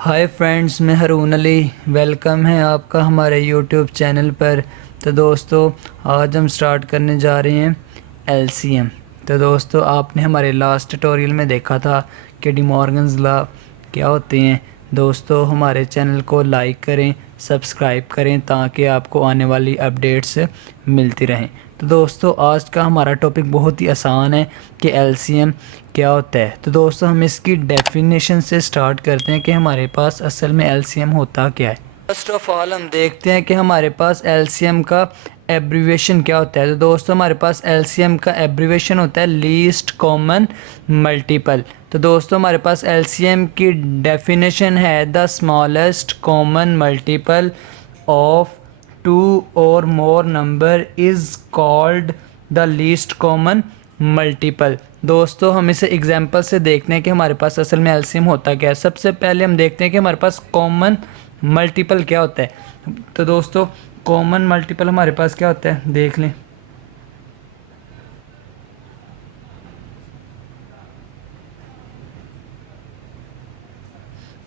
Hi friends, मैं Haroon Ali. Welcome है आपका हमारे यूट्यूब चैनल पर। तो दोस्तों, आज हम स्टार्ट करने जा रहे हैं एलसीएम। तो दोस्तों, आपने हमारे लास्ट ट्यूटोरियल में देखा था कि डिमॉर्गन्स लॉ क्या होते हैं। दोस्तों, हमारे चैनल को लाइक करें, सब्सक्राइब करें ताकि आपको आने वाली अपडेट्स मिलती रहें। तो दोस्तों, आज का हमारा टॉपिक बहुत ही आसान है कि एलसीएम क्या होता है। तो दोस्तों, हम इसकी डेफिनेशन से स्टार्ट करते हैं कि हमारे पास असल में एलसीएम होता क्या है। फर्स्ट ऑफ ऑल हम देखते हैं कि हमारे पास एलसीएम का एब्रीवेशन क्या होता है। तो दोस्तों, हमारे पास एलसीएम का एब्रीवेशन होता है लीस्ट कॉमन मल्टीपल। तो दोस्तों, हमारे पास एलसीएम की डेफिनेशन है the smallest common multiple of two और more number is called the least common multiple. दोस्तों, हम इसे एग्जांपल से देखते हैं कि हमारे पास असल में एलसीएम होता क्या है। सबसे पहले हम देखते हैं कि हमारे पास कॉमन मल्टीपल क्या होता है। तो दोस्तों, कॉमन मल्टीपल हमारे पास क्या होता है, देख लें।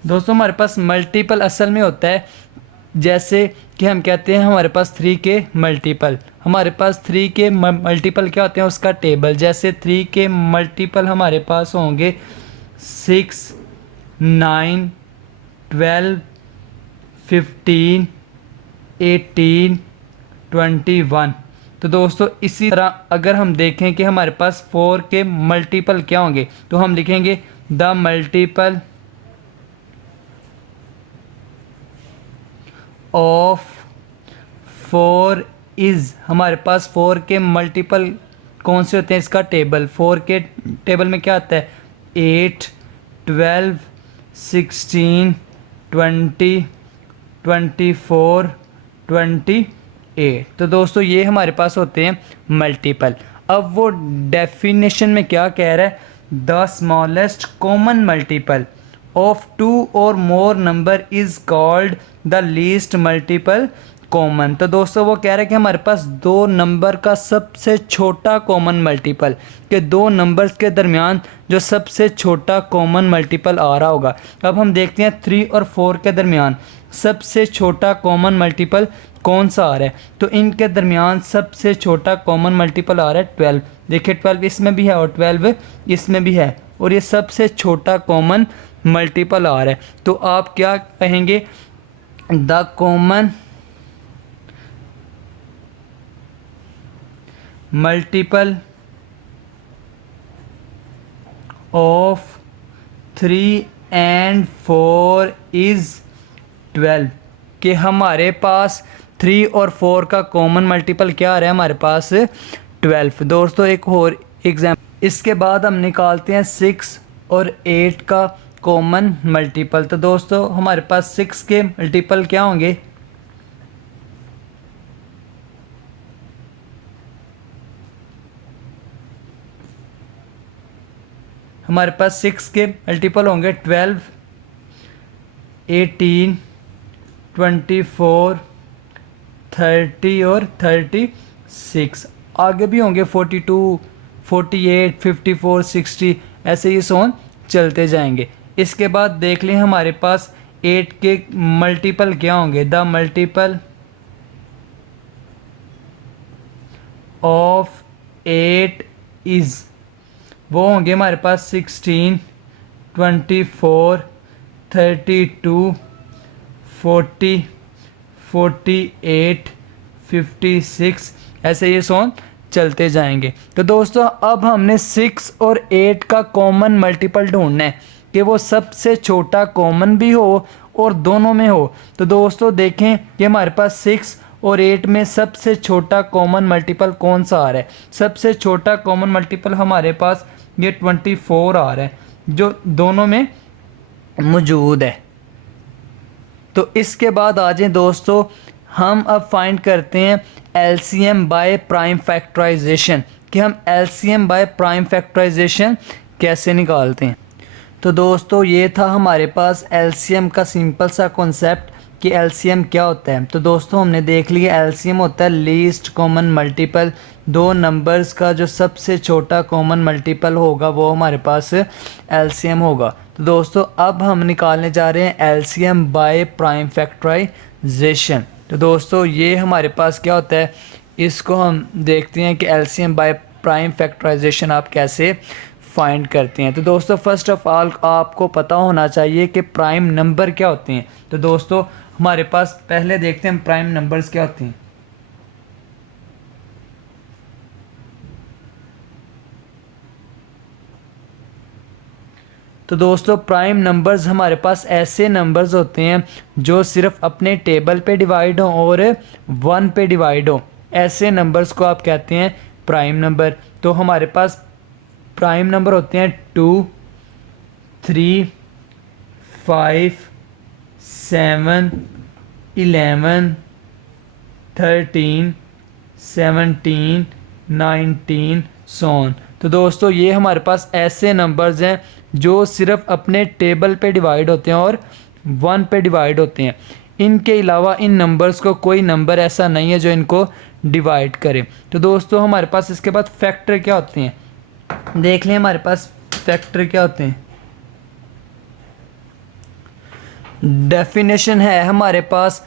दोस्तों, हमारे पास मल्टीपल असल में होता है जैसे कि हम कहते हैं हमारे पास 3 के मल्टीपल। हमारे पास 3 के मल्टीपल क्या होते हैं, उसका टेबल। जैसे 3 के मल्टीपल हमारे पास होंगे 6, 9, 12, 15, 18, 21। तो दोस्तों, इसी तरह अगर हम देखें कि हमारे पास 4 के मल्टीपल क्या होंगे, तो हम लिखेंगे द मल्टीपल ऑफ 4 इज़। हमारे पास 4 के मल्टीपल कौन से होते हैं, इसका टेबल। 4 के टेबल में क्या आता है, 8, 12, 16, 20, 24, 28। तो दोस्तों, ये हमारे पास होते हैं मल्टीपल। अब वो डेफिनेशन में क्या कह रहा है, the smallest common multiple of two और more number is called the least multiple common. तो दोस्तों, वो कह रहा है कि हमारे पास दो नंबर का सबसे छोटा कॉमन मल्टीपल, के दो नंबर्स के दरमियान जो सबसे छोटा कॉमन मल्टीपल आ रहा होगा। अब हम देखते हैं 3 और 4 के दरमियान सबसे छोटा कॉमन मल्टीपल कौन सा आ रहा है। तो इनके दरमियान सबसे छोटा कॉमन मल्टीपल आ रहा है 12। देखिए, 12 इसमें भी है और 12 इसमें भी है, और ये सबसे छोटा कॉमन मल्टीपल आ रहा है। तो आप क्या कहेंगे, the common multiple of 3 and 4 is 12। कि हमारे पास 3 और 4 का कॉमन मल्टीपल क्या आ रहा है, हमारे पास 12। दोस्तों, एक और एग्जाम्पल, इसके बाद हम निकालते हैं 6 और 8 का कॉमन मल्टीपल। तो दोस्तों, हमारे पास 6 के मल्टीपल क्या होंगे, हमारे पास 6 के मल्टीपल होंगे 12, 18, 24, 30 और 36। आगे भी होंगे 42, 48, 54, 60, ऐसे ही सोन चलते जाएंगे। इसके बाद देख लें हमारे पास 8 के मल्टीपल क्या होंगे, द मल्टीपल ऑफ 8 इज़, वो होंगे हमारे पास 16, 24, 32, 40, 48, 56, ऐसे ये सोन चलते जाएंगे। तो दोस्तों, अब हमने 6 और 8 का कॉमन मल्टीपल ढूंढना है कि वो सबसे छोटा कॉमन भी हो और दोनों में हो। तो दोस्तों, देखें कि हमारे पास 6 और 8 में सबसे छोटा कॉमन मल्टीपल कौन सा आ रहा है। सबसे छोटा कॉमन मल्टीपल हमारे पास ये 24 आ रहा है, जो दोनों में मौजूद है। तो इसके बाद आ जाएं दोस्तों, हम अब फाइंड करते हैं एलसीएम बाय प्राइम फैक्टराइजेशन, कि हम एलसीएम बाय प्राइम फैक्टराइजेशन कैसे निकालते हैं। तो दोस्तों, ये था हमारे पास एलसीएम का सिंपल सा कॉन्सेप्ट कि एलसीएम क्या होता है। तो दोस्तों, हमने देख लिया एलसीएम होता है लीस्ट कॉमन मल्टीपल, दो नंबर्स का जो सबसे छोटा कॉमन मल्टीपल होगा वो हमारे पास एलसीएम होगा। तो दोस्तों अब हम निकालने जा रहे हैं एलसीएम बाय प्राइम फैक्टराइजेशन। तो दोस्तों ये हमारे पास क्या होता है, इसको हम देखते हैं कि एलसीएम बाय प्राइम फैक्टराइजेशन आप कैसे फाइंड करते हैं। तो दोस्तों फर्स्ट ऑफ ऑल आपको पता होना चाहिए कि प्राइम नंबर क्या होते हैं। तो दोस्तों हमारे पास पहले देखते हैं प्राइम नंबर्स क्या होते हैं। तो दोस्तों प्राइम नंबर्स हमारे पास ऐसे नंबर्स होते हैं जो सिर्फ अपने टेबल पे डिवाइड हो और 1 पे डिवाइड हो, ऐसे नंबर्स को आप कहते हैं प्राइम नंबर। तो हमारे पास प्राइम नंबर होते हैं 2, 3, 5, 7, 11, 13, 17, 19 सोन। तो दोस्तों ये हमारे पास ऐसे नंबर्स हैं जो सिर्फ अपने टेबल पे डिवाइड होते हैं और 1 पे डिवाइड होते हैं। इनके अलावा इन नंबर्स को कोई नंबर ऐसा नहीं है जो इनको डिवाइड करे। तो दोस्तों हमारे पास इसके बाद फैक्टर क्या होते हैं, देख लें हमारे पास फैक्टर क्या होते हैं। डेफिनेशन है हमारे पास,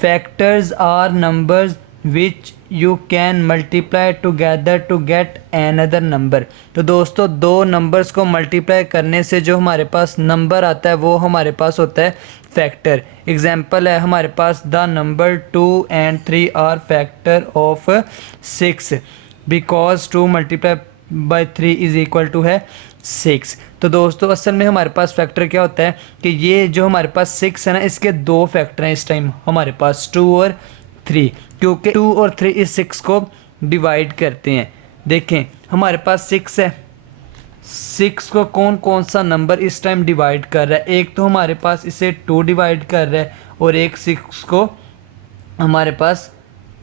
factors are numbers which you can multiply together to get another number. तो दोस्तों दो नंबर्स को मल्टीप्लाई करने से जो हमारे पास नंबर आता है वो हमारे पास होता है फैक्टर। एग्जाम्पल है हमारे पास the number 2 and 3 are factor of 6 because 2 multiply by 3 is equal to है 6। तो दोस्तों असल में हमारे पास फैक्टर क्या होता है कि ये जो हमारे पास 6 है ना, इसके दो फैक्टर हैं इस टाइम हमारे पास 2 और 3, क्योंकि 2 और 3 इस 6 को डिवाइड करते हैं। देखें हमारे पास 6 है, 6 को कौन कौन सा नंबर इस टाइम डिवाइड कर रहा है, एक तो हमारे पास इसे 2 डिवाइड कर रहा है और एक 6 को हमारे पास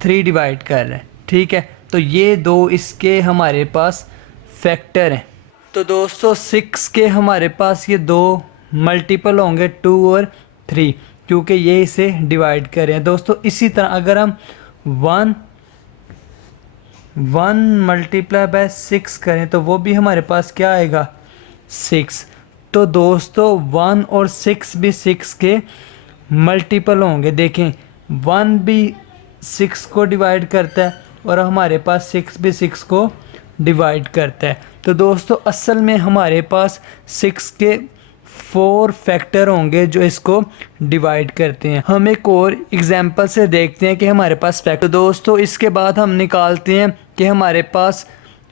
3 डिवाइड कर रहा है। ठीक है, तो ये दो इसके हमारे पास फैक्टर हैं। तो दोस्तों 6 के हमारे पास ये दो मल्टीपल होंगे 2 और 3, क्योंकि ये इसे डिवाइड कर रहे हैं। दोस्तों इसी तरह अगर हम 1 मल्टीप्लाई बाय 6 करें तो वो भी हमारे पास क्या आएगा 6। तो दोस्तों 1 और 6 भी 6 के मल्टीपल होंगे। देखें 1 भी 6 को डिवाइड करता है और हमारे पास 6 भी 6 को डिवाइड करता है। तो दोस्तों असल में हमारे पास 6 के 4 फैक्टर होंगे जो इसको डिवाइड करते हैं। हम एक और एग्जांपल से देखते हैं कि हमारे पास फैक्टर। दोस्तों इसके बाद हम निकालते हैं कि हमारे पास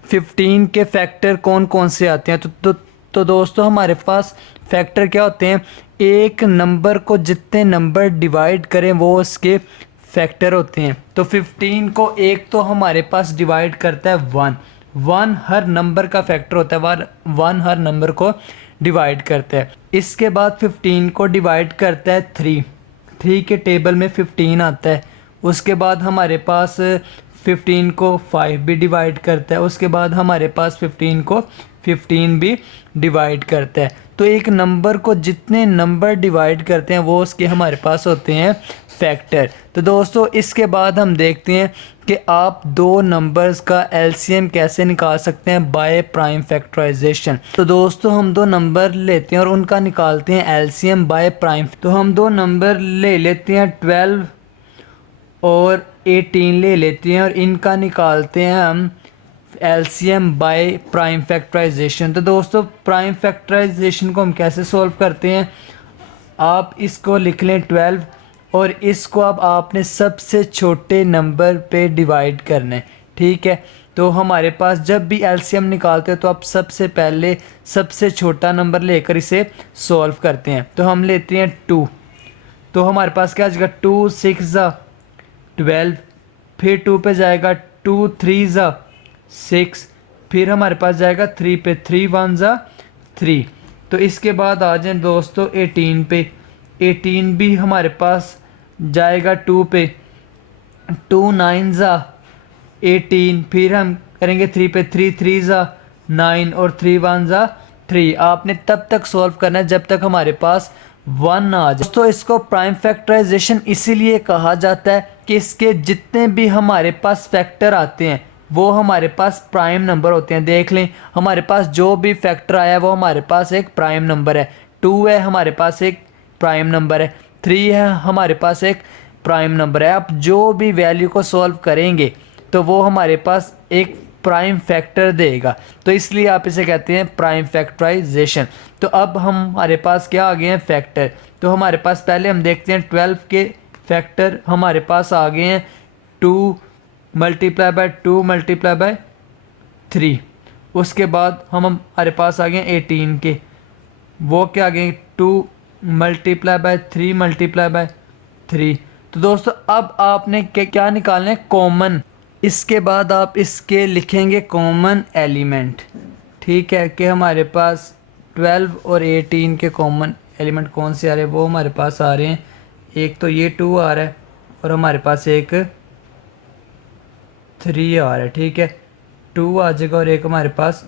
15 के फैक्टर कौन कौन से आते हैं। तो दोस्तों हमारे पास फैक्टर क्या होते हैं, एक नंबर को जितने नंबर डिवाइड करें वो उसके फैक्टर होते हैं। तो 15 को एक तो हमारे पास डिवाइड करता है 1 हर नंबर का फैक्टर होता है, 1 हर नंबर को डिवाइड करता है। इसके बाद 15 को डिवाइड करता है 3 के टेबल में 15 आता है। उसके बाद हमारे पास 15 को 5 भी डिवाइड करता है। उसके बाद हमारे पास 15 को 15 भी डिवाइड करता है। तो एक नंबर को जितने नंबर डिवाइड करते हैं वो उसके हमारे पास होते हैं फैक्टर। तो दोस्तों इसके बाद हम देखते हैं कि आप दो नंबर्स का एलसीएम कैसे निकाल सकते हैं बाय प्राइम फैक्टराइजेशन। तो दोस्तों हम दो नंबर लेते हैं और उनका निकालते हैं एलसीएम बाय प्राइम। तो हम दो नंबर ले लेते हैं 12 और 18 ले लेते हैं और इनका निकालते हैं हम एलसीएम बाय प्राइम फैक्टराइजेशन। तो दोस्तों प्राइम फैक्टराइजेशन को हम कैसे सॉल्व करते हैं, आप इसको लिख लें 12 और इसको अब आपने सबसे छोटे नंबर पे डिवाइड करना है। ठीक है, तो हमारे पास जब भी एलसीएम निकालते हैं तो आप सबसे पहले सबसे छोटा नंबर लेकर इसे सॉल्व करते हैं। तो हम लेते हैं 2, तो हमारे पास क्या आ जाएगा 2 6 ज़ा 12, फिर 2 पे जाएगा 2 3 ज़ा 6, फिर हमारे पास जाएगा 3 पे 3 1 ज़ा 3। तो इसके बाद आ जाए दोस्तों 18 पे, 18 भी हमारे पास जाएगा 2 पे, 2 9 ज़ा 18, फिर हम करेंगे 3 पे 3 3 ज़ा 9 और 3 1 ज़ा 3। आपने तब तक सॉल्व करना है जब तक हमारे पास 1 आ जाए। दोस्तों इसको प्राइम फैक्टराइजेशन इसीलिए कहा जाता है कि इसके जितने भी हमारे पास फैक्टर आते हैं वो हमारे पास प्राइम नंबर होते हैं। देख लें, हमारे पास जो भी फैक्टर आया है वो हमारे पास एक प्राइम नंबर है। 2 है हमारे पास एक प्राइम नंबर है, 3 है हमारे पास एक प्राइम नंबर है। आप जो भी वैल्यू को सॉल्व करेंगे तो वो हमारे पास एक प्राइम फैक्टर देगा, तो इसलिए आप इसे कहते हैं प्राइम फैक्टराइजेशन। तो अब हमारे पास क्या आ गए हैं, फैक्टर। तो हमारे पास पहले हम देखते हैं 12 के फैक्टर हमारे पास आ गए हैं 2 मल्टीप्लाई बाय 2 मल्टीप्लाई बाय 3। उसके बाद हमारे पास आ गए 18 के, वो क्या आ गए 2 मल्टीप्लाई बाय 3 मल्टीप्लाई बाय 3। तो दोस्तों अब आपने क्या निकालना है, कॉमन। इसके बाद आप इसके लिखेंगे कॉमन एलिमेंट। ठीक है, कि हमारे पास 12 और 18 के कॉमन एलिमेंट कौन से आ रहे हैं, वो हमारे पास आ रहे हैं। एक तो ये 2 आ रहा है और हमारे पास एक 3 आ रहा है। ठीक है, 2 आ जाएगा और एक हमारे पास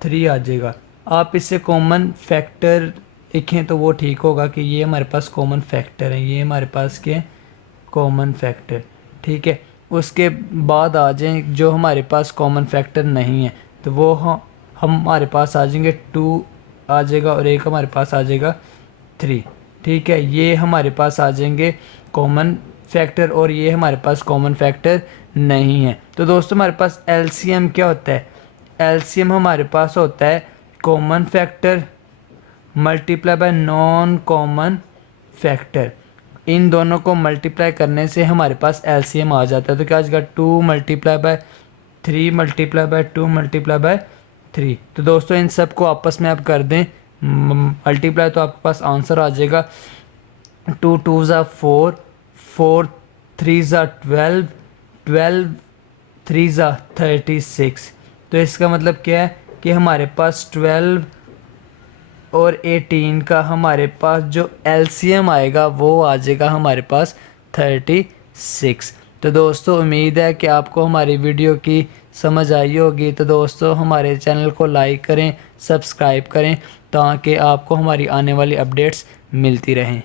3 आ जाएगा। आप इससे कॉमन फैक्टर लिखें तो वो ठीक होगा कि ये हमारे पास कॉमन फैक्टर हैं, ये हमारे पास के कॉमन फैक्टर। ठीक है, उसके बाद आ जाए जो हमारे पास कॉमन फैक्टर नहीं है, तो वो हमारे पास आ जाएंगे 2 आ जाएगा और एक हमारे पास आ जाएगा 3। ठीक है, ये हमारे पास आ जाएंगे कॉमन फैक्टर और ये हमारे पास कॉमन फैक्टर नहीं है। तो दोस्तों हमारे पास एलसीएम क्या होता है, एलसीएम हमारे पास होता है common factor multiply by non common factor. इन दोनों को मल्टीप्लाई करने से हमारे पास एलसीएम आ जाता है। तो क्या आ जाएगा 2 multiply by 3 multiply by 2 multiply by 3। तो दोस्तों इन सब को आपस में आप कर दें मल्टीप्लाई, तो आपके पास आंसर आ जाएगा 2 2 ज़ा 4, 4 3 ज़ा 12, 12 3 ज़ा 36। तो इसका मतलब क्या है कि हमारे पास 12 और 18 का हमारे पास जो एलसीएम आएगा वो आ जाएगा हमारे पास 36। तो दोस्तों उम्मीद है कि आपको हमारी वीडियो की समझ आई होगी। तो दोस्तों हमारे चैनल को लाइक करें, सब्सक्राइब करें ताकि आपको हमारी आने वाली अपडेट्स मिलती रहें।